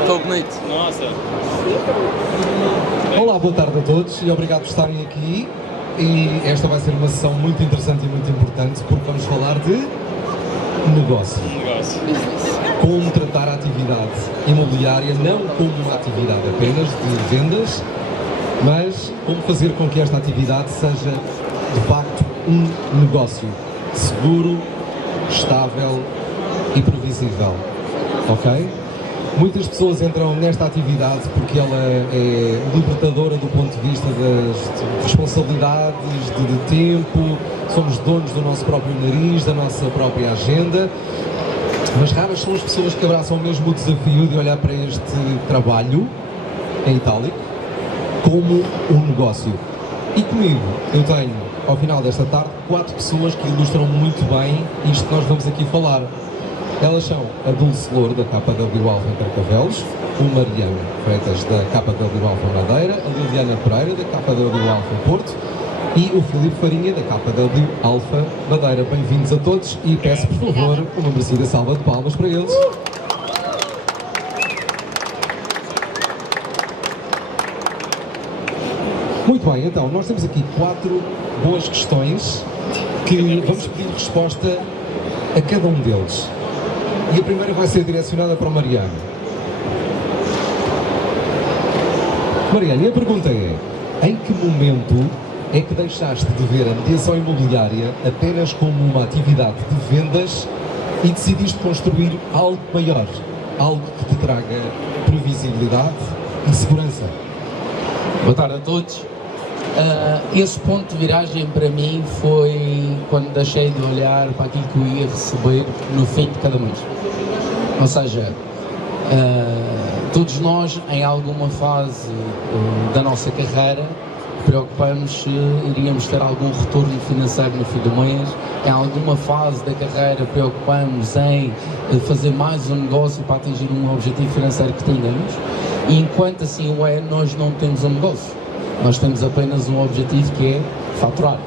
Estou bonito. Nossa. Olá, boa tarde a todos e obrigado por estarem aqui. E esta vai ser uma sessão muito interessante e muito importante porque vamos falar de negócio. Como tratar a atividade imobiliária não como uma atividade apenas de vendas, mas como fazer com que esta atividade seja de facto um negócio seguro, estável e previsível. Ok? Muitas pessoas entram nesta atividade porque ela é libertadora do ponto de vista das responsabilidades, de tempo, somos donos do nosso próprio nariz, da nossa própria agenda, mas raras são as pessoas que abraçam mesmo o desafio de olhar para este trabalho, em itálico, como um negócio. E comigo eu tenho, ao final desta tarde, 4 pessoas que ilustram muito bem isto que nós vamos aqui falar. Elas são a Dulce Louro, da KW Alfa em Carcavelos, o Mariano Freitas, da KW Alfa Madeira, a Liliana Pereira, da KW Alfa Porto e o Filipe Farinha, da KW Alfa Madeira. Bem-vindos a todos e peço, por favor, uma merecida salva de palmas para eles. Muito bem, então, nós temos aqui 4 boas questões que vamos pedir resposta a cada um deles. E a primeira vai ser direcionada para o Mariano. Mariano, e a pergunta é: em que momento é que deixaste de ver a mediação imobiliária apenas como uma atividade de vendas e decidiste construir algo maior, algo que te traga previsibilidade e segurança? Boa tarde a todos. Esse ponto de viragem para mim foi quando deixei de olhar para aquilo que eu ia receber no fim de cada mês. Ou seja, todos nós em alguma fase da nossa carreira preocupamos se iríamos ter algum retorno financeiro no fim do mês. Em alguma fase da carreira preocupamos em fazer mais um negócio para atingir um objetivo financeiro que tenhamos, e enquanto assim o é, nós não temos um negócio. Nós temos apenas um objetivo, que é faturar.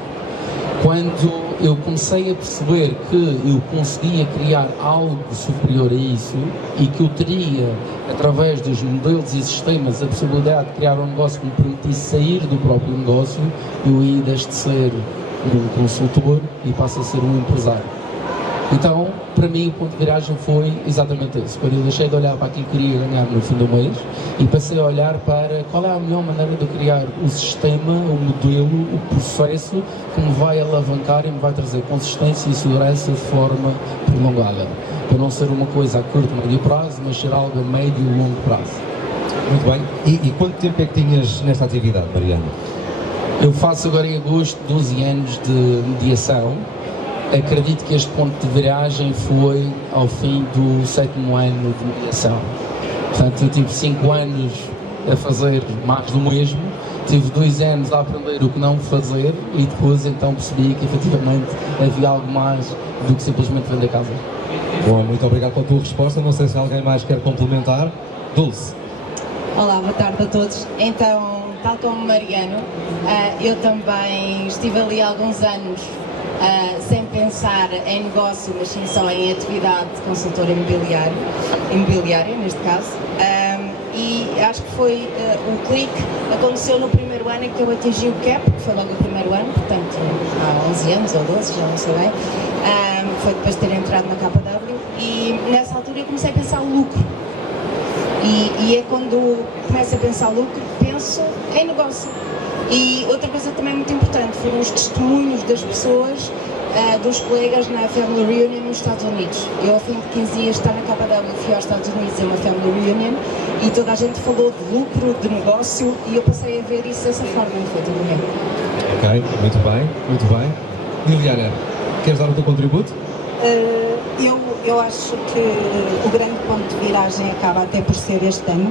Quando eu comecei a perceber que eu conseguia criar algo superior a isso e que eu teria, através dos modelos e sistemas, a possibilidade de criar um negócio que me permitisse sair do próprio negócio, eu aí deixo de ser um consultor e passo a ser um empresário. Então, para mim, o ponto de viragem foi exatamente esse. Quando eu deixei de olhar para aquilo que queria ganhar no fim do mês e passei a olhar para qual é a melhor maneira de eu criar o sistema, o modelo, o processo que me vai alavancar e me vai trazer consistência e segurança de forma prolongada. Para não ser uma coisa a curto e médio prazo, mas ser algo a médio e longo prazo. Muito bem. E quanto tempo é que tinhas nesta atividade, Mariano? Eu faço agora em agosto 12 anos de mediação. Acredito que este ponto de viragem foi ao fim do 7º ano de mediação. Portanto, eu tive 5 anos a fazer mais do mesmo, tive 2 anos a aprender o que não fazer e depois então percebi que efetivamente havia algo mais do que simplesmente vender casa. Bom, muito obrigado pela tua resposta. Não sei se alguém mais quer complementar. Dulce. Olá, boa tarde a todos. Então, tal como Mariano, eu também estive ali há alguns anos sem pensar em negócio, mas sim só em atividade de consultor imobiliária neste caso, e acho que foi o clique aconteceu no primeiro ano em que eu atingi o cap, que foi logo o primeiro ano, portanto há 11 anos ou 12, já não sei bem, foi depois de ter entrado na KW, e nessa altura eu comecei a pensar lucro, e é quando começo a pensar lucro, penso em negócio. E outra coisa também muito importante foram os testemunhos das pessoas, dos colegas na Family Reunion nos Estados Unidos. Eu, ao fim de 15 dias de estar na KW, fui aos Estados Unidos a uma Family Reunion e toda a gente falou de lucro, de negócio, e eu passei a ver isso dessa forma, efetivamente. Ok, muito bem, muito bem. Liliana, queres dar o teu contributo? Eu acho que o grande ponto de viragem acaba até por ser este ano,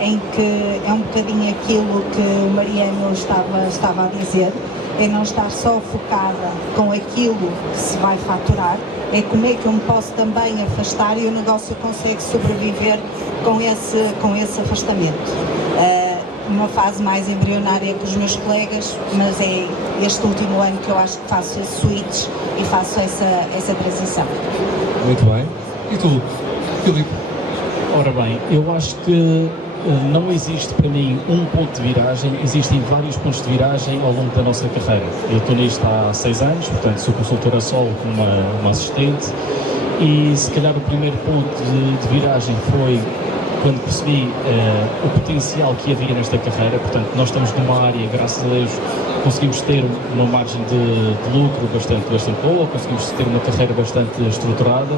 em que é um bocadinho aquilo que o Mariano estava a dizer, é não estar só focada com aquilo que se vai faturar, é como é que eu me posso também afastar e o negócio consegue sobreviver com esse afastamento. Uma fase mais embrionária com os meus colegas, mas é este último ano que eu acho que faço esse switch e faço essa transição. Muito bem. E tu, Filipe? Ora bem, eu acho que não existe para mim um ponto de viragem, existem vários pontos de viragem ao longo da nossa carreira. Eu estou nisto há 6 anos, portanto sou consultor a solo com uma assistente, e se calhar o primeiro ponto de viragem foi quando percebi o potencial que havia nesta carreira. Portanto, nós estamos numa área, graças a Deus, conseguimos ter uma margem de lucro bastante boa, conseguimos ter uma carreira bastante estruturada,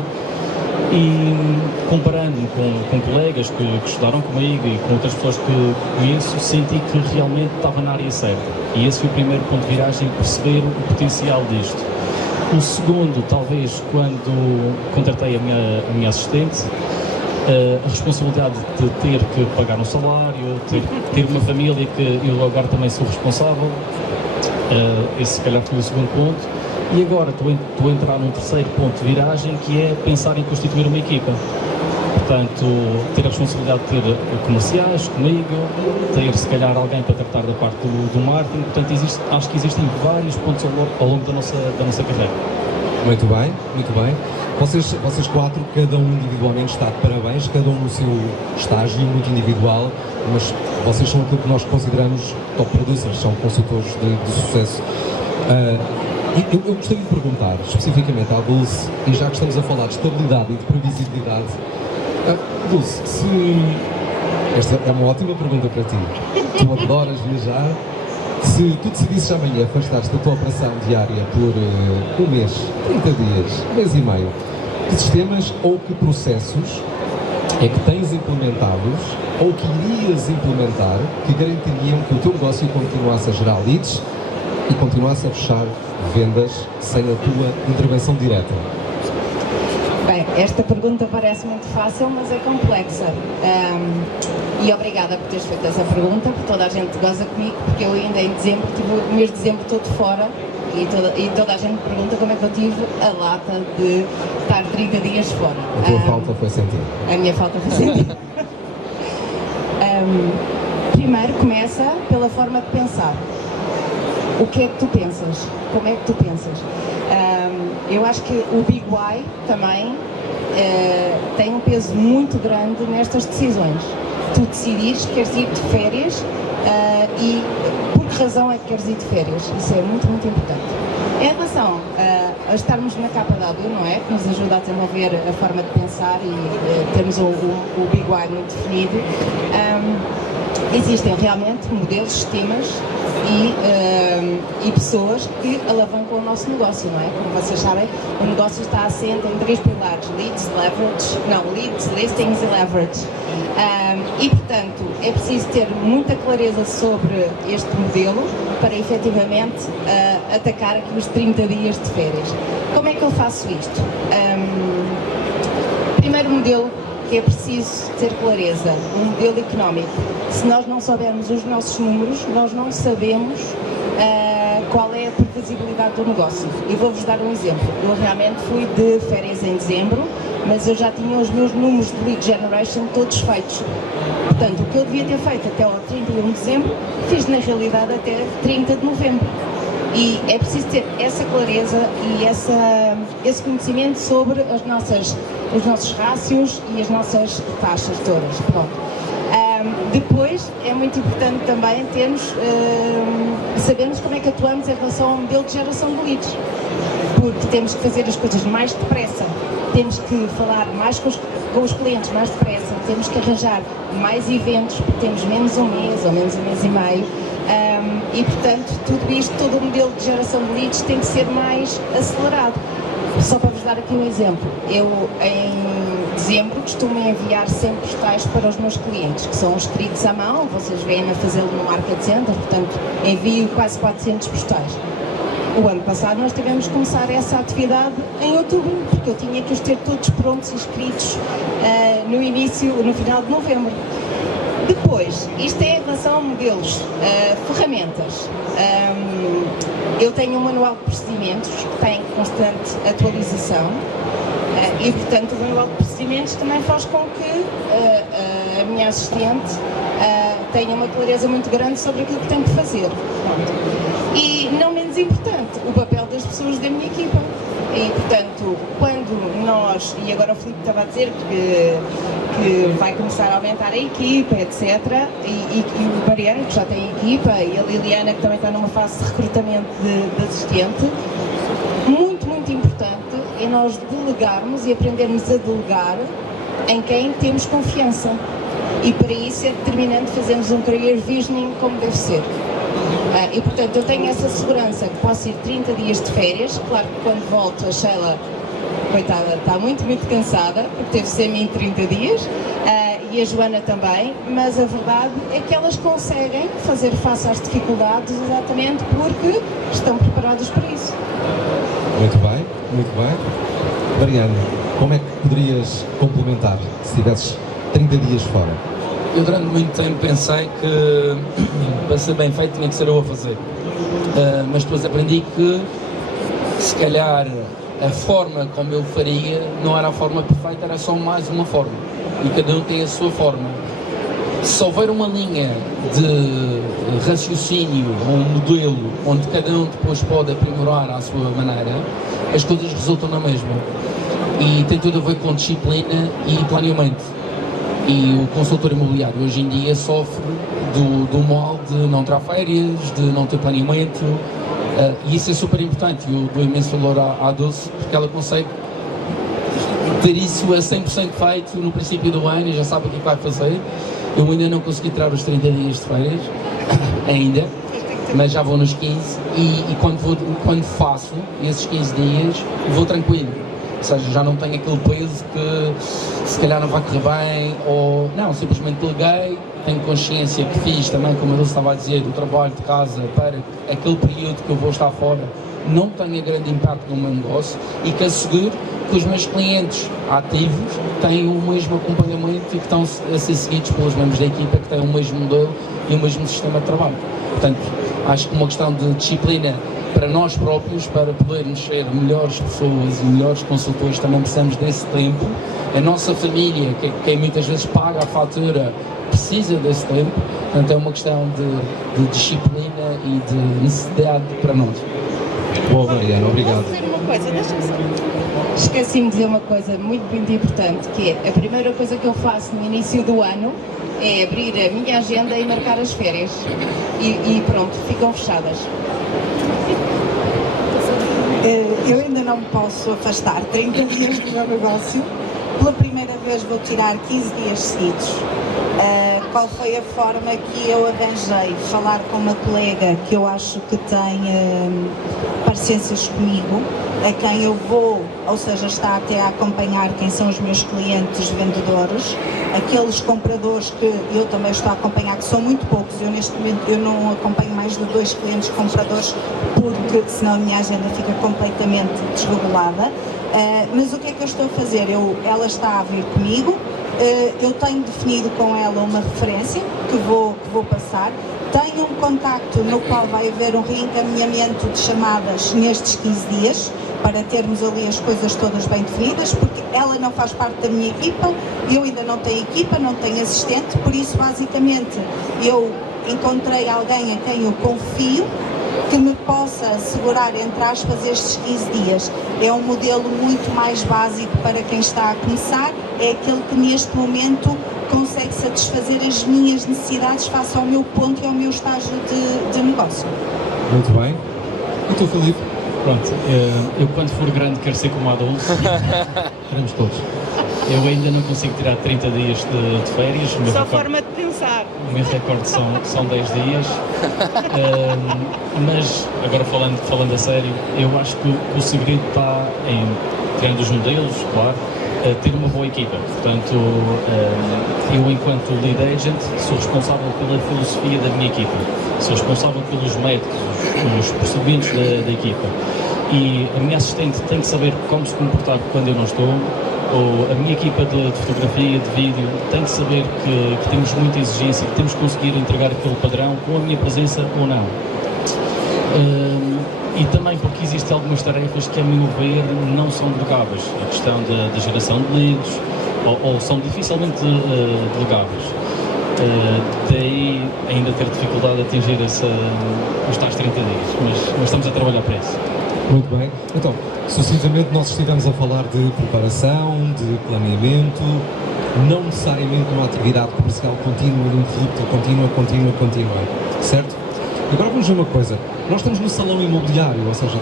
e comparando-me com colegas que estudaram comigo e com outras pessoas que conheço, senti que realmente estava na área certa, e esse foi o primeiro ponto de viragem, perceber o potencial disto. O segundo, talvez, quando contratei a minha assistente, a responsabilidade de ter que pagar um salário, ter uma família que eu agora também sou responsável, esse se calhar foi o segundo ponto. E agora estou a entrar num terceiro ponto de viragem, que é pensar em constituir uma equipa. Portanto, ter a responsabilidade de ter comerciais comigo, ter se calhar alguém para tratar da parte do marketing. Portanto, acho que existem vários pontos ao longo da nossa carreira. Muito bem, muito bem. Vocês quatro, cada um individualmente está de parabéns, cada um no seu estágio muito individual, mas vocês são aquilo que nós consideramos top producers, são consultores de sucesso. Eu gostaria de perguntar especificamente à Dulce, e já que estamos a falar de estabilidade e de previsibilidade, Dulce, esta é uma ótima pergunta para ti. Tu adoras viajar. Se tu decidisses amanhã afastaste da tua operação diária por um mês, 30 dias, mês e meio, que sistemas ou que processos é que tens implementados ou que irias implementar que garantiriam que o teu negócio continuasse a gerar leads e continuasse a fechar vendas sem a tua intervenção direta? Bem, esta pergunta parece muito fácil, mas é complexa. E obrigada por teres feito essa pergunta, porque toda a gente goza comigo, porque eu ainda em dezembro, tive o mês de dezembro todo fora, e toda a gente me pergunta como é que eu tive a lata de estar 30 dias fora. A tua falta foi sentida. A minha falta foi sentida. Primeiro começa pela forma de pensar. O que é que tu pensas? Como é que tu pensas? Eu acho que o Big Why também tem um peso muito grande nestas decisões. Tu decidires que queres ir de férias e por que razão é que queres ir de férias. Isso é muito, muito importante. Em relação a estarmos na capa W, não é? Que nos ajuda a desenvolver a forma de pensar e termos o Big Why muito definido. Existem realmente modelos, sistemas e pessoas que alavancam o nosso negócio, não é? Como vocês sabem, o negócio está assente em 3 pilares: leads, listings e leverage. E, portanto, é preciso ter muita clareza sobre este modelo para, efetivamente, atacar aqui os 30 dias de férias. Como é que eu faço isto? Primeiro modelo que é preciso ter clareza, um modelo económico. Se nós não soubermos os nossos números, nós não sabemos qual é a previsibilidade do negócio. Eu vou-vos dar um exemplo. Eu realmente fui de férias em dezembro, mas eu já tinha os meus números de lead generation todos feitos. Portanto, o que eu devia ter feito até ao 31 de dezembro, fiz na realidade até 30 de novembro. E é preciso ter essa clareza e esse conhecimento sobre os nossos rácios e as nossas taxas todas. Pronto. Depois é muito importante também sabermos como é que atuamos em relação ao modelo de geração de leads, porque temos que fazer as coisas mais depressa, temos que falar mais com os clientes mais depressa, temos que arranjar mais eventos, porque temos menos um mês ou menos um mês e meio. E, portanto, tudo isto, todo o modelo de geração de leads tem que ser mais acelerado. Só para vos dar aqui um exemplo, eu em dezembro costumo enviar 100 postais para os meus clientes, que são escritos à mão, vocês vêm a fazê-lo no Arcade Center, portanto envio quase 400 postais. O ano passado nós tivemos que começar essa atividade em outubro, porque eu tinha que os ter todos prontos e escritos no final de novembro. Depois, isto é em relação a modelos, ferramentas. Eu tenho um manual de procedimentos que tem constante atualização e, portanto, o manual de procedimentos também faz com que a minha assistente tenha uma clareza muito grande sobre aquilo que tem que fazer. E, não menos importante, o papel das pessoas da minha equipa. E, portanto, quando nós, e agora o Filipe estava a dizer que que vai começar a aumentar a equipa, etc. E o Mariano, que já tem equipa, e a Liliana, que também está numa fase de recrutamento de assistente. Muito, muito importante é nós delegarmos e aprendermos a delegar em quem temos confiança. E para isso é determinante fazermos um career visioning como deve ser. E portanto eu tenho essa segurança que posso ir 30 dias de férias. Claro que quando volto a Sheila, coitada, está muito, muito cansada, porque teve semi 30 dias, e a Joana também, mas a verdade é que elas conseguem fazer face às dificuldades exatamente porque estão preparadas para isso. Muito bem, muito bem. Mariana, como é que poderias complementar se tivesses 30 dias fora? Eu durante muito tempo pensei que para ser bem feito tinha que ser eu a fazer, mas depois aprendi que se calhar a forma como eu faria não era a forma perfeita, era só mais uma forma e cada um tem a sua forma. Se houver uma linha de raciocínio ou um modelo onde cada um depois pode aprimorar à sua maneira, as coisas resultam na mesma. E tem tudo a ver com disciplina e planeamento. E o consultor imobiliário hoje em dia sofre do mal de não ter férias, de não ter planeamento, e isso é super importante. Eu dou imenso valor à Dulce, porque ela consegue ter isso a 100% feito no princípio do ano e já sabe o que vai fazer. Eu ainda não consegui tirar os 30 dias de férias, ainda, mas já vou nos 15 e quando faço esses 15 dias vou tranquilo. Ou seja, já não tenho aquele peso que se calhar não vai correr bem, ou não, simplesmente deleguei, tenho consciência que fiz também, como a Dulce estava a dizer, o trabalho de casa para aquele período que eu vou estar fora não tenha grande impacto no meu negócio e que assegure que os meus clientes ativos têm o mesmo acompanhamento e que estão a ser seguidos pelos membros da equipa que têm o mesmo modelo e o mesmo sistema de trabalho. Portanto, acho que uma questão de disciplina para nós próprios, para podermos ser melhores pessoas e melhores consultores, também precisamos desse tempo. A nossa família, que muitas vezes paga a fatura, precisa desse tempo. Portanto, é uma questão de disciplina e de necessidade para nós. Boa, Mariana, obrigado. Posso dizer uma coisa? Deixa-me só. Esqueci-me de dizer uma coisa muito, muito importante, que é a primeira coisa que eu faço no início do ano é abrir a minha agenda e marcar as férias. E pronto, ficam fechadas. Eu ainda não me posso afastar 30 dias do meu negócio. Pela primeira vez vou tirar 15 dias seguidos. Qual foi a forma que eu arranjei? Falar com uma colega que eu acho que tem parecências comigo, a quem eu vou, ou seja, está até a acompanhar quem são os meus clientes vendedores, aqueles compradores que eu também estou a acompanhar, que são muito poucos. Eu neste momento eu não acompanho mais de 2 clientes compradores, porque senão a minha agenda fica completamente desregulada. Mas o que é que eu estou a fazer? Ela está a vir comigo, eu tenho definido com ela uma referência que vou passar, tenho um contacto no qual vai haver um reencaminhamento de chamadas nestes 15 dias, para termos ali as coisas todas bem definidas, porque ela não faz parte da minha equipa, eu ainda não tenho equipa, não tenho assistente, por isso basicamente eu encontrei alguém a quem eu confio, que me possa assegurar, entre aspas, estes 15 dias. É um modelo muito mais básico para quem está a começar, é aquele que neste momento consegue satisfazer as minhas necessidades face ao meu ponto e ao meu estágio de negócio. Muito bem. E tu, Filipe? Pronto, eu quando for grande quero ser como a Dulce. Queremos todos. Eu ainda não consigo tirar 30 dias de férias. Só forma de pensar. O meu recorde são 10 dias. Mas, agora falando a sério, eu acho que o segredo está em, tirando os modelos, claro, ter uma boa equipa. Portanto, eu enquanto lead agent sou responsável pela filosofia da minha equipa. Sou responsável pelos métodos, os procedimentos da equipa. E a minha assistente tem que saber como se comportar quando eu não estou. Ou a minha equipa de fotografia, de vídeo, tem que saber que temos muita exigência, que temos que conseguir entregar aquele padrão com a minha presença ou não. E também porque existem algumas tarefas que, a meu ver, não são delegáveis. A questão da geração de leads, ou são dificilmente delegáveis. Daí ainda ter dificuldade de atingir os tais 30 dias, mas estamos a trabalhar para isso. Muito bem. Então, sucintamente, nós estivemos a falar de preparação, de planeamento. não necessariamente uma atividade comercial contínua, ininterrupta, contínua, certo? Agora vamos ver uma coisa, nós estamos no salão imobiliário, ou seja,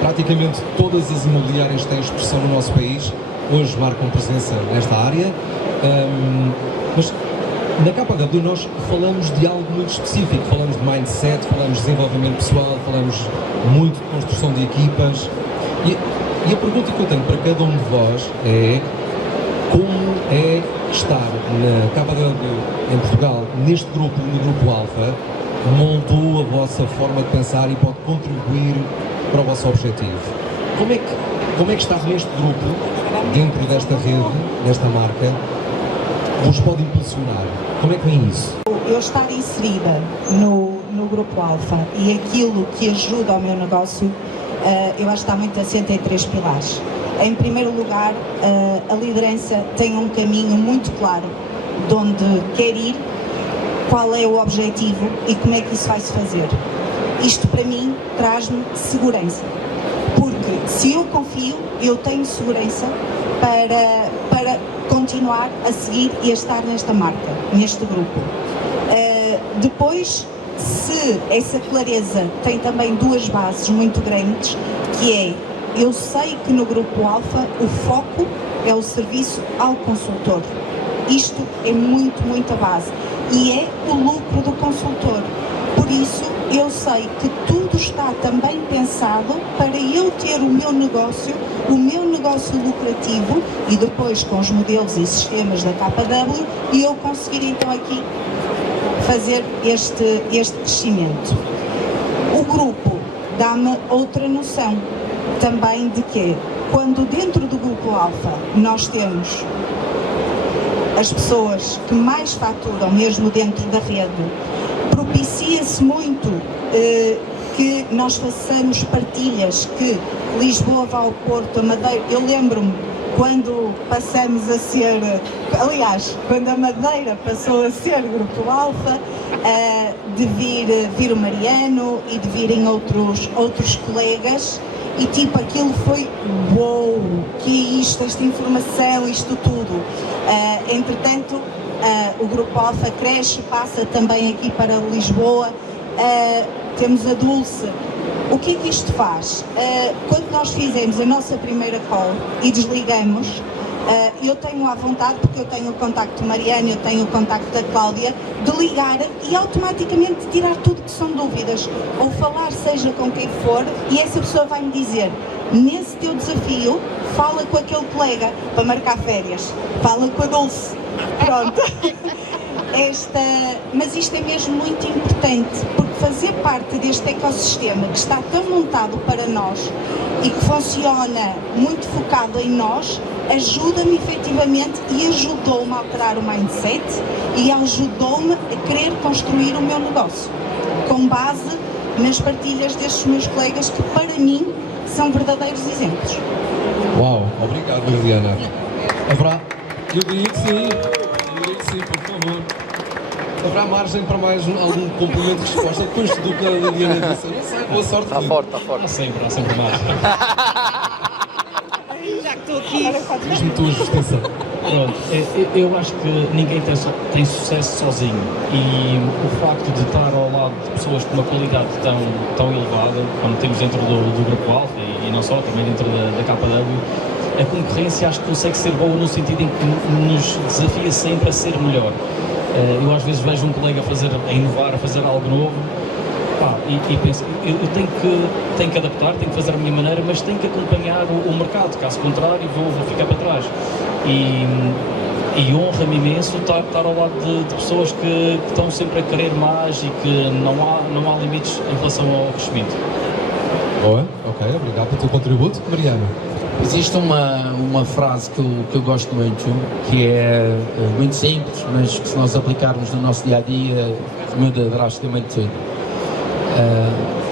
praticamente todas as imobiliárias que têm expressão no nosso país hoje marcam presença nesta área, mas na KW nós falamos de algo muito específico, falamos de mindset, falamos de desenvolvimento pessoal, falamos muito de construção de equipas e a pergunta que eu tenho para cada um de vós é como é estar na KW em Portugal, neste grupo, no Grupo Alfa, moldou a vossa forma de pensar e pode contribuir para o vosso objetivo. Como é que estar neste grupo, dentro desta rede, desta marca, vos pode impulsionar? Como é que vem isso? Eu estar inserida no Grupo Alfa e aquilo que ajuda ao meu negócio, eu acho que está muito assente em 3 pilares. Em primeiro lugar, a liderança tem um caminho muito claro de onde quer ir, qual é o objetivo e como é que isso vai se fazer. Isto para mim traz-me segurança, porque se eu confio, eu tenho segurança para continuar a seguir e a estar nesta marca, neste grupo. Depois, se essa clareza tem também 2 bases muito grandes, que é, eu sei que no Grupo Alfa o foco é o serviço ao consultor. Isto é muito a base e é o lucro do consultor. Por isso, eu sei que tudo está também pensado para eu ter o meu negócio lucrativo e depois com os modelos e sistemas da KW e eu conseguir então aqui fazer este crescimento. O grupo dá-me outra noção também de que quando dentro do Grupo Alfa nós temos as pessoas que mais faturam mesmo dentro da rede, propicia-se muito que nós façamos partilhas, que Lisboa vá ao Porto, a Madeira. Eu lembro-me quando passamos a ser, aliás, quando a Madeira passou a ser Grupo Alfa, de vir o Mariano e de virem outros colegas, e tipo, aquilo foi uou, que é isto, esta informação, isto tudo. Entretanto, o Grupo Alfa cresce, passa também aqui para Lisboa, temos a Dulce. O que é que isto faz? Quando nós fizemos a nossa primeira call e desligamos, eu tenho à vontade, porque eu tenho o contacto do Mariano, eu tenho o contacto da Cláudia, de ligar e automaticamente tirar tudo que são dúvidas, ou falar seja com quem for, e essa pessoa vai me dizer, nesse teu desafio, fala com aquele colega para marcar férias, fala com a Dulce, pronto. Mas isto é mesmo muito importante, porque fazer parte deste ecossistema que está tão montado para nós e que funciona muito focado em nós, ajuda-me efetivamente e ajudou-me a alterar o mindset e ajudou-me a querer construir o meu negócio, com base nas partilhas destes meus colegas que para mim são verdadeiros exemplos. Uau, obrigado, Liliana. Eu diria que sim, por favor. Haverá margem para mais algum complemento de resposta depois do que a Liliana disse? Não sei, boa sorte. Está forte. Há sempre margem. Já que estou aqui. Diz-me tua justiça. Pronto, eu acho que ninguém tem sucesso sozinho e o facto de estar ao lado de pessoas com uma qualidade tão elevada, como temos dentro do Grupo Alfa e não só, também dentro da KW, a concorrência acho que consegue ser boa no sentido em que nos desafia sempre a ser melhor. Eu às vezes vejo um colega a inovar, a fazer algo novo, e penso, eu tenho que adaptar, tenho que fazer a minha maneira, mas tenho que acompanhar o mercado, caso contrário vou ficar para trás. E honra-me imenso estar ao lado de pessoas que estão sempre a querer mais e que não há limites em relação ao crescimento. Boa, ok, obrigado pelo teu contributo. Mariana. Existe uma frase que eu gosto muito, que é muito simples, mas que se nós aplicarmos no nosso dia-a-dia, muda drasticamente tudo.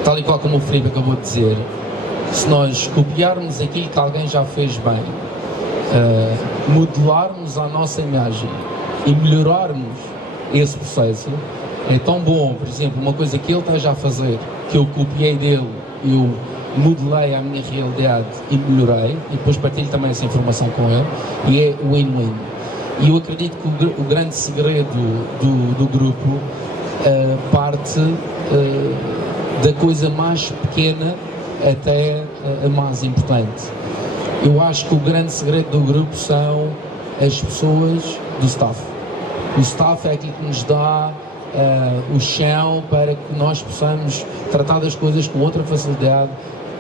Tal e qual como o Filipe acabou de dizer, se nós copiarmos aquilo que alguém já fez bem, modelarmos a nossa imagem e melhorarmos esse processo, é tão bom. Por exemplo, uma coisa que ele está já a fazer, que eu copiei dele, eu modelei a minha realidade e melhorei, e depois partilho também essa informação com ele, e é win-win. E eu acredito que o grande segredo do grupo parte da coisa mais pequena até a mais importante. Eu acho que o grande segredo do grupo são as pessoas do staff. O staff é aquilo que nos dá o chão para que nós possamos tratar das coisas com outra facilidade,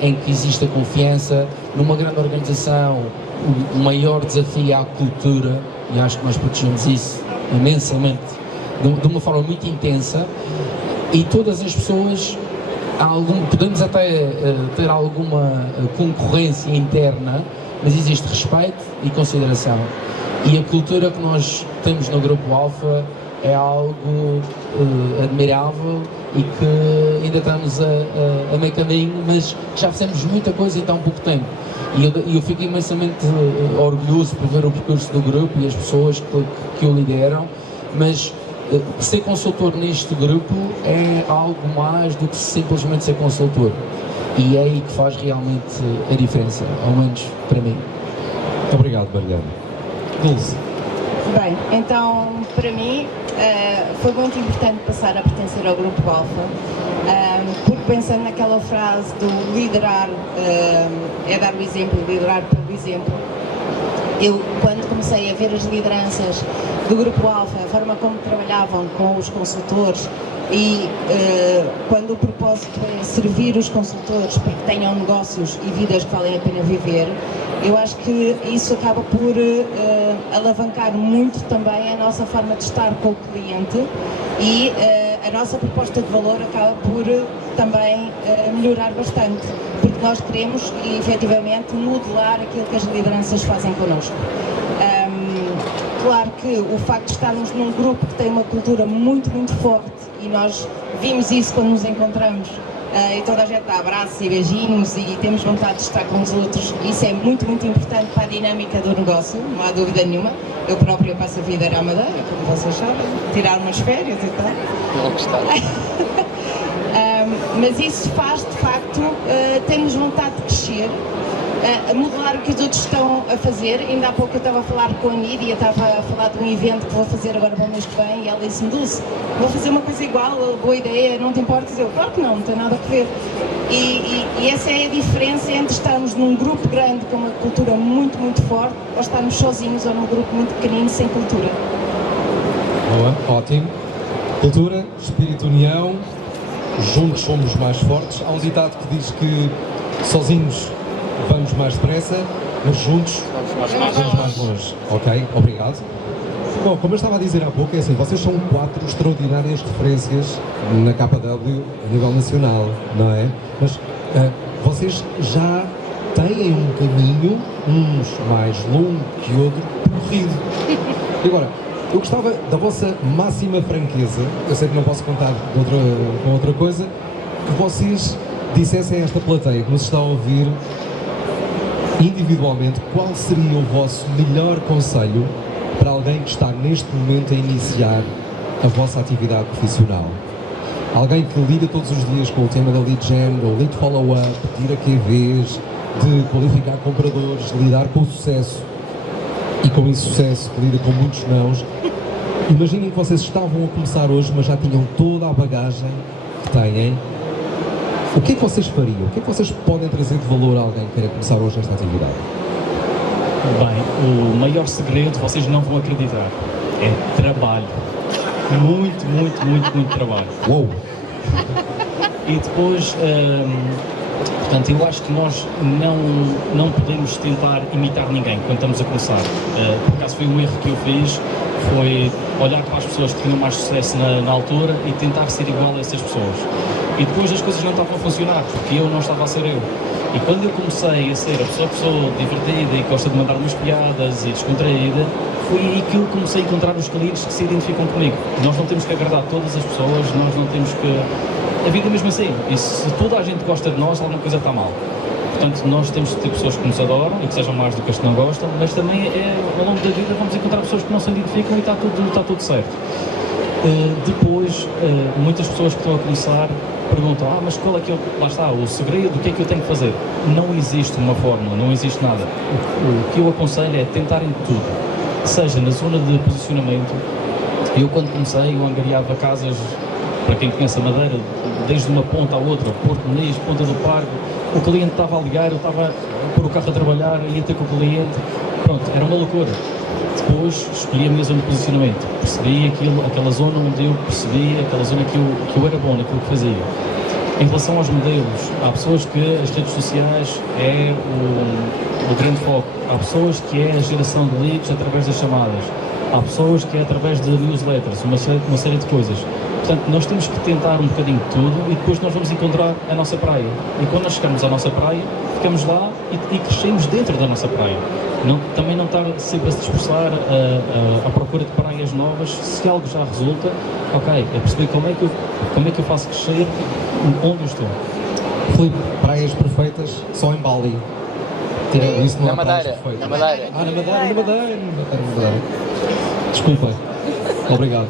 em que existe a confiança. Numa grande organização, o maior desafio é a cultura, e acho que nós protegemos isso imensamente, de uma forma muito intensa, e todas as pessoas, podemos até ter alguma concorrência interna, mas existe respeito e consideração. E a cultura que nós temos no Grupo Alfa é algo admirável e que ainda estamos a meio caminho, mas já fizemos muita coisa em tão pouco tempo. E eu fico imensamente orgulhoso por ver o percurso do grupo e as pessoas que o lideram, mas ser consultor neste grupo é algo mais do que simplesmente ser consultor. E é aí que faz realmente a diferença, ao menos para mim. Muito obrigado, Mariana. Dulce. Bem, então, para mim, foi muito importante passar a pertencer ao Grupo Alfa, porque pensando naquela frase do liderar é dar o exemplo, liderar pelo exemplo, eu, quando comecei a ver as lideranças do Grupo Alfa, a forma como trabalhavam com os consultores e quando o propósito é servir os consultores para que tenham negócios e vidas que valem a pena viver, eu acho que isso acaba por alavancar muito também a nossa forma de estar com o cliente e a nossa proposta de valor acaba por também melhorar bastante, porque nós queremos efetivamente modelar aquilo que as lideranças fazem connosco. Claro que o facto de estarmos num grupo que tem uma cultura muito, muito forte, e nós vimos isso quando nos encontramos, e toda a gente dá abraços e beijinhos e temos vontade de estar com os outros, isso é muito, muito importante para a dinâmica do negócio, não há dúvida nenhuma. Eu própria passo a vida a ir à Madeira, como vocês sabem, tirar umas férias e tal. Não gostar. Mas isso faz, de facto, termos vontade de crescer, a modelar o que os outros estão a fazer. Ainda há pouco eu estava a falar com a Nídia, estava a falar de um evento que vou fazer agora para o mês que vem, e ela disse-me: Dulce, vou fazer uma coisa igual, boa ideia, não te importas? Eu, claro que não tem nada a ver. E essa é a diferença entre estarmos num grupo grande com uma cultura muito, muito forte, ou estarmos sozinhos ou num grupo muito pequenino sem cultura. Boa, ótimo. Cultura, espírito, união, juntos somos mais fortes. Há um ditado que diz que sozinhos vamos mais depressa, mas juntos vamos mais longe. Ok, obrigado. Bom, como eu estava a dizer há pouco, é assim, vocês são 4 extraordinárias referências na KW a nível nacional, não é? Mas vocês já têm um caminho, uns mais longo que outro, percorrido. E agora, eu gostava da vossa máxima franqueza, eu sei que não posso contar com outra coisa, que vocês dissessem a esta plateia que nos está a ouvir individualmente qual seria o vosso melhor conselho para alguém que está neste momento a iniciar a vossa atividade profissional. Alguém que lida todos os dias com o tema da lead gen, ou lead follow-up, tira QVs, de qualificar compradores, lidar com o sucesso e com o insucesso, que lida com muitos nãos. Imaginem que vocês estavam a começar hoje, mas já tinham toda a bagagem que têm. O que é que vocês fariam? O que é que vocês podem trazer de valor a alguém que queira começar hoje esta atividade? Bem, o maior segredo, vocês não vão acreditar, é trabalho. Muito, muito, muito, muito trabalho. Uou! E depois, portanto, eu acho que nós não podemos tentar imitar ninguém quando estamos a começar. Por acaso foi um erro que eu fiz, foi olhar para as pessoas que tinham mais sucesso na altura e tentar ser igual a essas pessoas. E depois as coisas não estavam a funcionar, porque eu não estava a ser eu. E quando eu comecei a ser a pessoa divertida e que gosta de mandar umas piadas e descontraída, foi aí que eu comecei a encontrar os clientes que se identificam comigo. Nós não temos que agradar todas as pessoas, nós não temos que... A vida é mesmo assim. E se toda a gente gosta de nós, alguma coisa está mal. Portanto, nós temos que ter pessoas que nos adoram e que sejam mais do que as que não gostam, mas também ao longo da vida vamos encontrar pessoas que não se identificam e está tudo certo. Depois, muitas pessoas que estão a começar perguntam: mas qual é que lá está, o segredo, o que é que eu tenho que fazer? Não existe uma fórmula, não existe nada. O que eu aconselho é tentarem tudo. seja na zona de posicionamento. Eu quando comecei, eu angariava casas, para quem conhece a Madeira, desde uma ponta à outra, Porto Muniz, Ponta do Parque, o cliente estava a ligar, eu estava a pôr o carro a trabalhar, ia ter com o cliente, pronto, era uma loucura. Depois escolhi a minha zona de posicionamento, percebi aquela zona onde eu percebi, aquela zona que eu era bom naquilo que fazia. Em relação aos modelos, há pessoas que as redes sociais é o grande foco, há pessoas que é a geração de leads através das chamadas, há pessoas que é através de newsletters, uma série de coisas. Portanto, nós temos que tentar um bocadinho de tudo e depois nós vamos encontrar a nossa praia. E quando nós chegamos à nossa praia, ficamos lá e crescemos dentro da nossa praia. Também não estar sempre a se dispersar à procura de praias novas. Se algo já resulta, ok, é perceber como é que eu faço crescer onde eu estou. Filipe, praias perfeitas só em Bali. Tirando isso, não há praias perfeitas. Na Madeira. Na Madeira. Desculpa. Obrigado.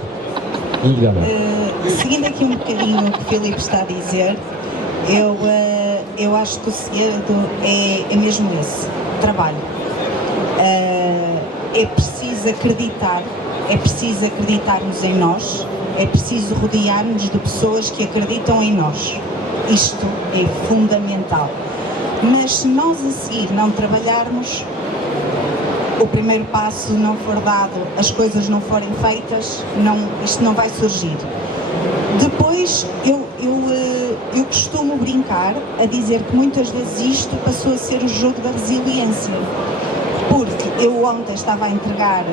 Seguindo aqui um bocadinho o que o Filipe está a dizer, eu acho que o segredo é mesmo esse, trabalho. É preciso acreditarmos em nós, é preciso rodear-nos de pessoas que acreditam em nós. Isto é fundamental. Mas se nós a seguir não trabalharmos, o primeiro passo não for dado, as coisas não forem feitas, isto não vai surgir. Depois, eu costumo brincar a dizer que muitas vezes isto passou a ser o jogo da resiliência. Porque eu ontem estava a entregar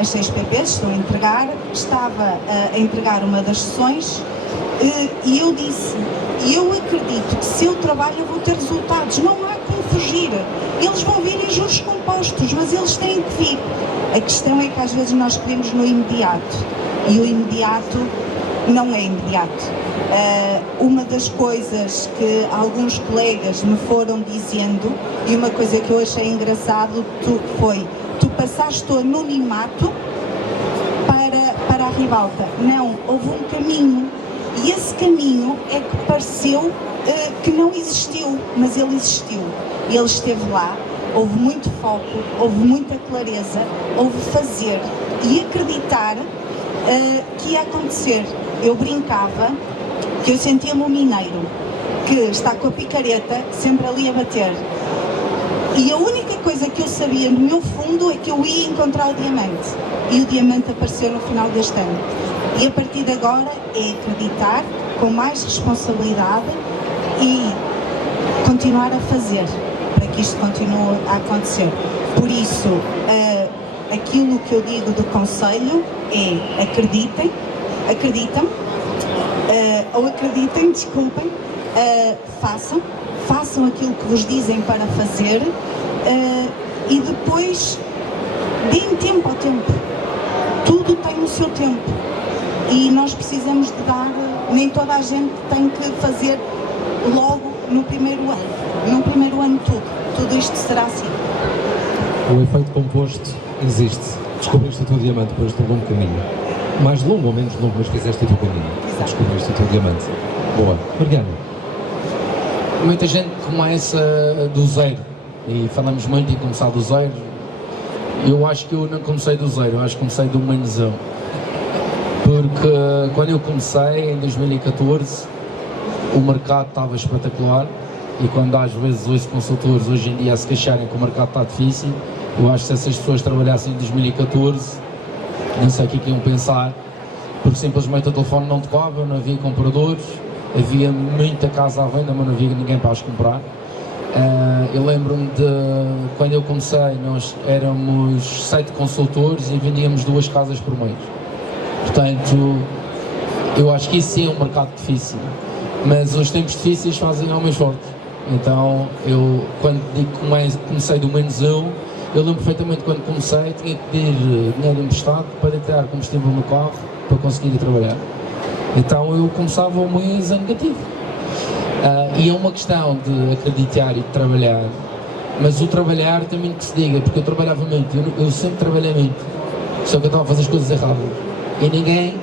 as 6 PPs, estava a entregar uma das sessões e eu disse, eu acredito que se eu trabalho eu vou ter resultados, não há como fugir. Eles vão vir em juros compostos, mas eles têm que vir. A questão é que às vezes nós queremos no imediato e o imediato não é imediato. Uma das coisas que alguns colegas me foram dizendo, e uma coisa que eu achei engraçado foi, tu passaste o anonimato para a ribalta. Não, houve um caminho, e esse caminho é que pareceu que não existiu, mas ele existiu. Ele esteve lá, houve muito foco, houve muita clareza, houve fazer e acreditar que ia acontecer. Eu brincava que eu sentia-me um mineiro que está com a picareta sempre ali a bater. E a única coisa que eu sabia no meu fundo é que eu ia encontrar o diamante. E o diamante apareceu no final deste ano. E a partir de agora é acreditar com mais responsabilidade e continuar a fazer para que isto continue a acontecer. Por isso, aquilo que eu digo do conselho é acreditem, façam aquilo que vos dizem para fazer e depois deem tempo ao tempo. Tudo tem o seu tempo e nós precisamos de dar, nem toda a gente tem que fazer logo no primeiro ano tudo isto será assim. O efeito composto existe. Descobriste o teu diamante por este longo caminho. Mais longo ou menos longo, mas fizeste o teu caminho. Descobriste o teu diamante. Boa. Mariana. Muita gente começa do zero e falamos muito em começar do zero. Eu acho que eu não comecei do zero, eu acho que comecei do menosão. Porque quando eu comecei, em 2014, o mercado estava espetacular e quando às vezes ouço consultores hoje em dia a se queixarem que o mercado está difícil, eu acho que se essas pessoas trabalhassem em 2014, não sei o que iam pensar, porque simplesmente o telefone não tocava, não havia compradores, havia muita casa à venda, mas não havia ninguém para as comprar. Eu lembro-me de quando eu comecei, nós éramos 7 consultores e vendíamos 2 casas por mês. Portanto, eu acho que isso sim é um mercado difícil, mas os tempos difíceis fazem homens fortes. Então, eu quando digo que comecei do menos eu lembro perfeitamente quando comecei, tinha que pedir dinheiro emprestado para tirar combustível no carro para conseguir ir trabalhar. Então eu começava o mês a negativo. E é uma questão de acreditar e de trabalhar, mas o trabalhar também que se diga, porque eu trabalhava muito, eu sempre trabalhei muito, só que eu estava a fazer as coisas erradas e ninguém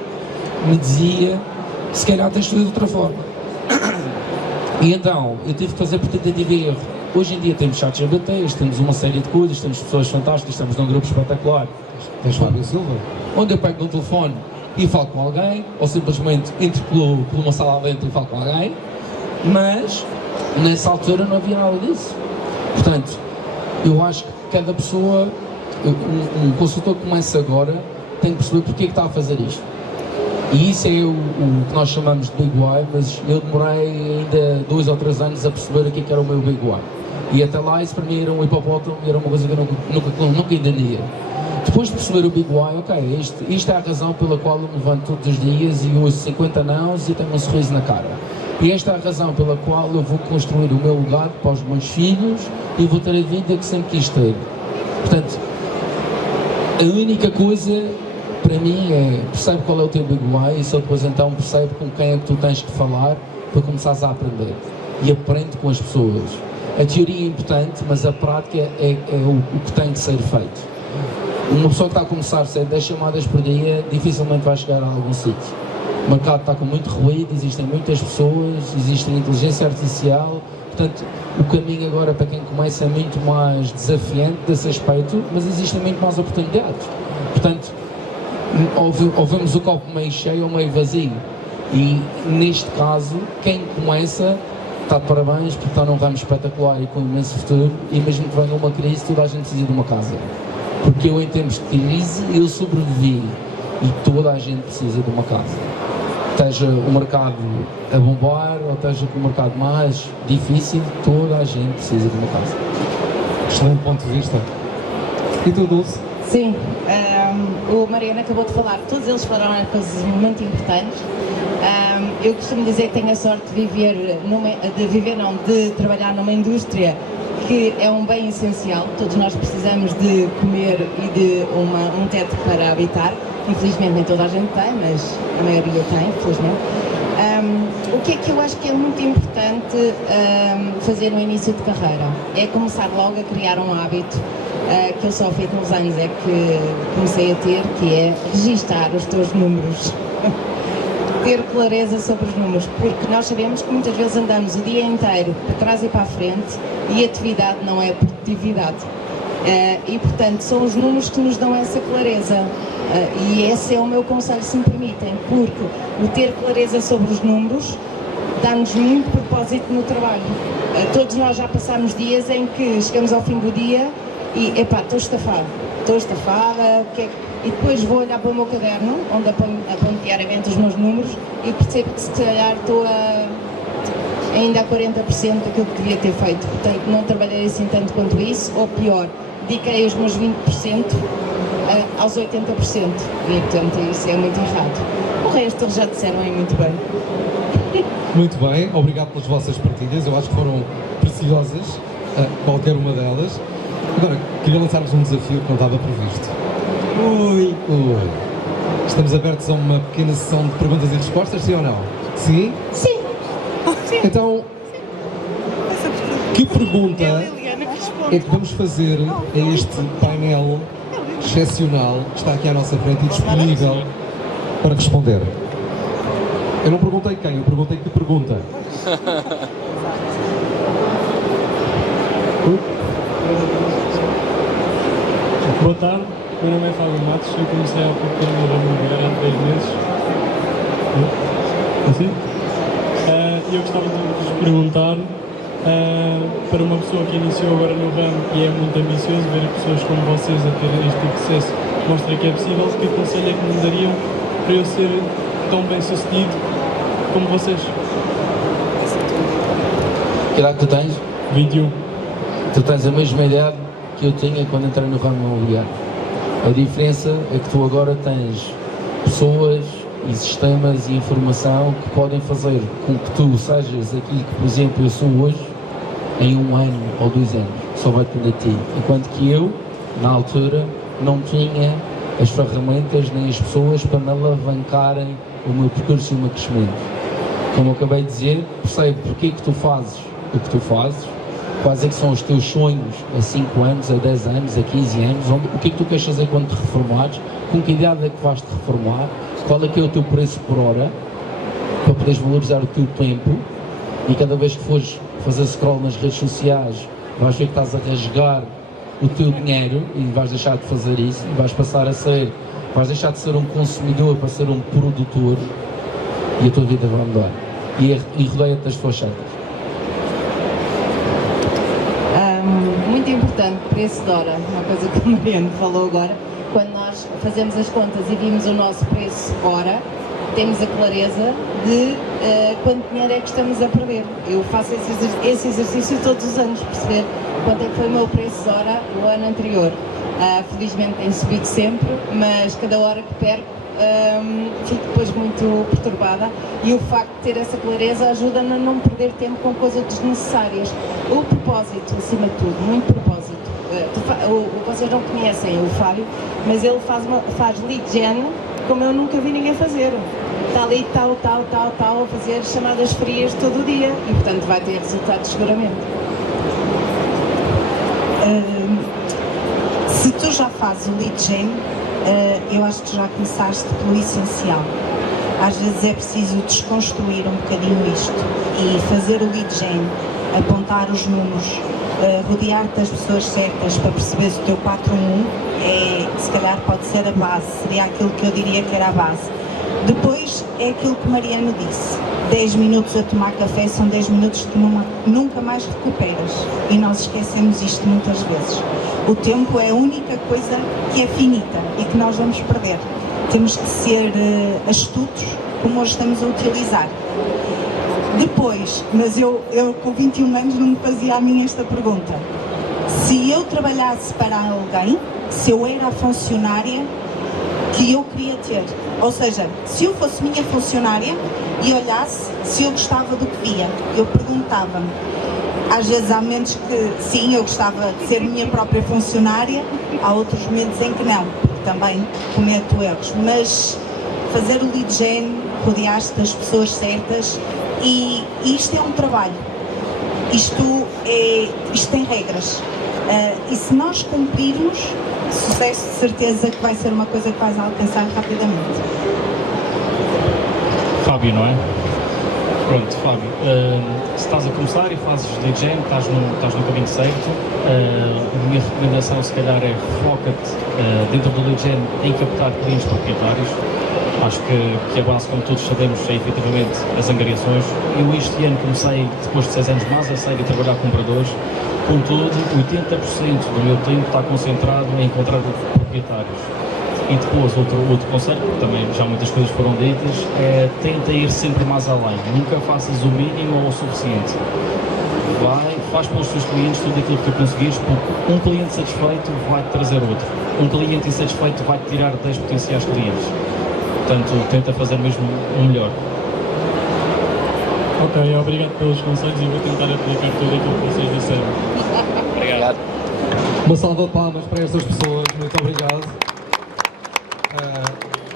me dizia se calhar tens de fazer de outra forma. E então eu tive que fazer por tentativa e erro. Hoje em dia temos chats GBTs, temos uma série de coisas, temos pessoas fantásticas, estamos num grupo espetacular. Tens Fábio Silva? Onde eu pego no telefone e falo com alguém, ou simplesmente entro por uma sala dentro e falo com alguém, mas nessa altura não havia nada disso. Portanto, eu acho que cada pessoa, um consultor que começa agora, tem que perceber porque é que está a fazer isto. E isso é o que nós chamamos de Big Why, mas eu demorei ainda 2 ou 3 anos a perceber o que era o meu Big Why. E até lá isso para mim era um hipopótamo e era uma coisa que eu nunca entendia. Depois de perceber o Big Why, ok, isto é a razão pela qual eu me levanto todos os dias e ouço 50 nãos e tenho um sorriso na cara. E esta é a razão pela qual eu vou construir o meu legado para os meus filhos e vou ter a vida que sempre quis ter. Portanto, a única coisa para mim é percebe qual é o teu Big Why e só depois então percebe com quem é que tu tens que falar para começares a aprender. E aprende com as pessoas. A teoria é importante, mas a prática é o que tem de ser feito. Uma pessoa que está a começar a ser 10 chamadas por dia dificilmente vai chegar a algum sítio. O mercado está com muito ruído, existem muitas pessoas, existe inteligência artificial, portanto o caminho agora para quem começa é muito mais desafiante desse aspecto, mas existem muito mais oportunidades. Portanto, ou vemos o copo meio cheio ou meio vazio. E neste caso, quem começa está de parabéns porque está num ramo espetacular e com imenso futuro, e mesmo que venha uma crise, toda a gente precisa de uma casa. Porque eu, em termos de crise, eu sobrevivi e toda a gente precisa de uma casa. Esteja o mercado a bombar ou esteja com o mercado mais difícil, toda a gente precisa de uma casa. Excelente ponto de vista. E tu, Dulce? Sim, o Mariano acabou de falar, todos eles falaram coisas muito importantes. Eu costumo dizer que tenho a sorte de trabalhar numa indústria que é um bem essencial. Todos nós precisamos de comer e de um teto para habitar. Infelizmente nem toda a gente tem, mas a maioria tem, infelizmente. O que é que eu acho que é muito importante fazer no início de carreira? É começar logo a criar um hábito que eu só há uns anos é que comecei a ter, que é registar os teus números. Ter clareza sobre os números, porque nós sabemos que muitas vezes andamos o dia inteiro para trás e para a frente e atividade não é produtividade. E portanto são os números que nos dão essa clareza. E esse é o meu conselho, se me permitem, porque o ter clareza sobre os números dá-nos muito propósito no trabalho. Todos nós já passámos dias em que chegamos ao fim do dia e, estou estafada, e depois vou olhar para o meu caderno, onde aponho diariamente os meus números, e percebo que se calhar estou ainda a 40% daquilo que devia ter feito. Portanto, não trabalhei assim tanto quanto isso, ou pior, dediquei os meus 20% aos 80%. E, portanto, isso é muito errado. O resto eles já disseram aí muito bem. Muito bem, obrigado pelas vossas partilhas, eu acho que foram preciosas, qualquer uma delas. Agora, queria lançar-vos um desafio que não estava previsto. Ui. Estamos abertos a uma pequena sessão de perguntas e respostas, sim ou não? Sim? Sim. Então, que pergunta é que vamos fazer a este painel excepcional que está aqui à nossa frente e disponível para responder? Eu não perguntei quem, eu perguntei que pergunta. Boa tarde, meu nome é Fábio Matos, eu comecei há pouco tempo no ramo imobiliário há 3 meses. Assim? Eu gostava de vos perguntar, para uma pessoa que iniciou agora no ramo e é muito ambicioso, ver pessoas como vocês a terem este tipo de sucesso mostra que é possível, que conselho é que me dariam para eu ser tão bem sucedido como vocês? Que idade tu tens? 21. Tu tens a mesma idade que eu tinha quando entrei no ramo imobiliário. A diferença é que tu agora tens pessoas e sistemas e informação que podem fazer com que tu sejas aqui que, por exemplo, eu sou hoje, em 1 ano ou 2 anos. Só vai depender de ti. Enquanto que eu, na altura, não tinha as ferramentas nem as pessoas para me alavancarem o meu percurso e o meu crescimento. Como eu acabei de dizer, percebe porque é que tu fazes o que tu fazes, quais é que são os teus sonhos a 5 anos, a 10 anos, a 15 anos, o que é que tu queres fazer quando te reformares, com que idade é que vais te reformar, qual é que é o teu preço por hora, para poderes valorizar o teu tempo, e cada vez que fores fazer scroll nas redes sociais vais ver que estás a rasgar o teu dinheiro e vais deixar de fazer isso e vais passar a ser, vais deixar de ser um consumidor para ser um produtor e a tua vida vai mudar. E rodeia-te das pessoas certas. Muito importante, preço de hora, uma coisa que o Mariano falou agora. Quando nós fazemos as contas e vimos o nosso preço hora, temos a clareza de quanto dinheiro é que estamos a perder. Eu faço esse exercício todos os anos, perceber quanto é que foi o meu preço de hora no ano anterior. Felizmente tem subido sempre, mas cada hora que perco fico depois muito perturbada, e o facto de ter essa clareza ajuda-me a não perder tempo com coisas desnecessárias. O propósito, acima de tudo, muito propósito. Vocês não conhecem o Fábio, mas ele faz lead gen como eu nunca vi ninguém fazer. Está ali tal, a fazer chamadas frias todo o dia e, portanto, vai ter resultados seguramente. Se tu já fazes o lead gen, eu acho que já começaste pelo essencial. Às vezes é preciso desconstruir um bocadinho isto e fazer o lead gen, apontar os números, rodear-te das pessoas certas para perceber se o teu 4-1 se calhar pode ser a base, seria aquilo que eu diria que era a base. Depois é aquilo que o Mariano disse, 10 minutos a tomar café são 10 minutos que nunca mais recuperas, e nós esquecemos isto muitas vezes. O tempo é a única coisa que é finita e que nós vamos perder. Temos que ser astutos como hoje estamos a utilizar. Depois, mas eu com 21 anos não me fazia a mim esta pergunta. Se eu trabalhasse para alguém, se eu era a funcionária que eu queria ter, ou seja, se eu fosse minha funcionária e olhasse se eu gostava do que via, eu perguntava-me. Às vezes há momentos que sim, eu gostava de ser minha própria funcionária, há outros momentos em que não, porque também cometo erros, mas fazer o lead gen, rodear-se das pessoas certas, e isto é um trabalho, isto tem regras, e se nós cumprirmos, sucesso de certeza que vai ser uma coisa que vais alcançar rapidamente. Fábio, não é? Pronto, Fábio, se estás a começar e fazes lead gen, estás no caminho certo. A minha recomendação, se calhar, é foca-te dentro do lead gen em captar clientes proprietários. Acho que a base, como todos sabemos, é efetivamente as angariações. Eu este ano comecei, depois de 6 anos mais a sério, a trabalhar com compradores. Contudo, 80% do meu tempo está concentrado em encontrar proprietários. E depois, outro conselho, porque também já muitas coisas foram ditas, é tenta ir sempre mais além. Nunca faças o mínimo ou o suficiente. Faz pelos teus clientes tudo aquilo que tu conseguires, porque um cliente satisfeito vai-te trazer outro. Um cliente insatisfeito vai-te tirar 10 potenciais clientes. Portanto, tenta fazer mesmo o melhor. Ok, obrigado pelos conselhos e vou tentar aplicar tudo aquilo que vocês disseram. Obrigado. Uma salva de palmas para estas pessoas, muito obrigado.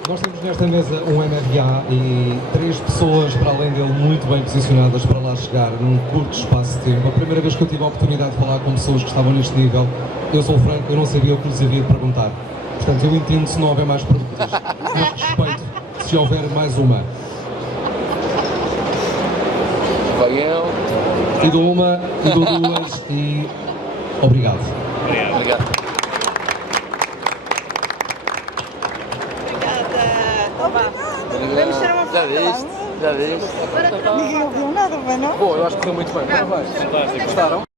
Nós temos nesta mesa um MFA e 3 pessoas, para além dele, muito bem posicionadas para lá chegar num curto espaço de tempo. A primeira vez que eu tive a oportunidade de falar com pessoas que estavam neste nível, eu sou franco, eu não sabia o que lhes havia de perguntar. Portanto, eu entendo se não houver mais perguntas, mas respeito se houver mais uma. E dou uma, e dou duas, e obrigado. Obrigado. Vamos tirar uma foto. Já viste? Ninguém ouviu nada, vai não? Bom, eu acho que foi muito bem. Parabéns. Fantástico. Gostaram?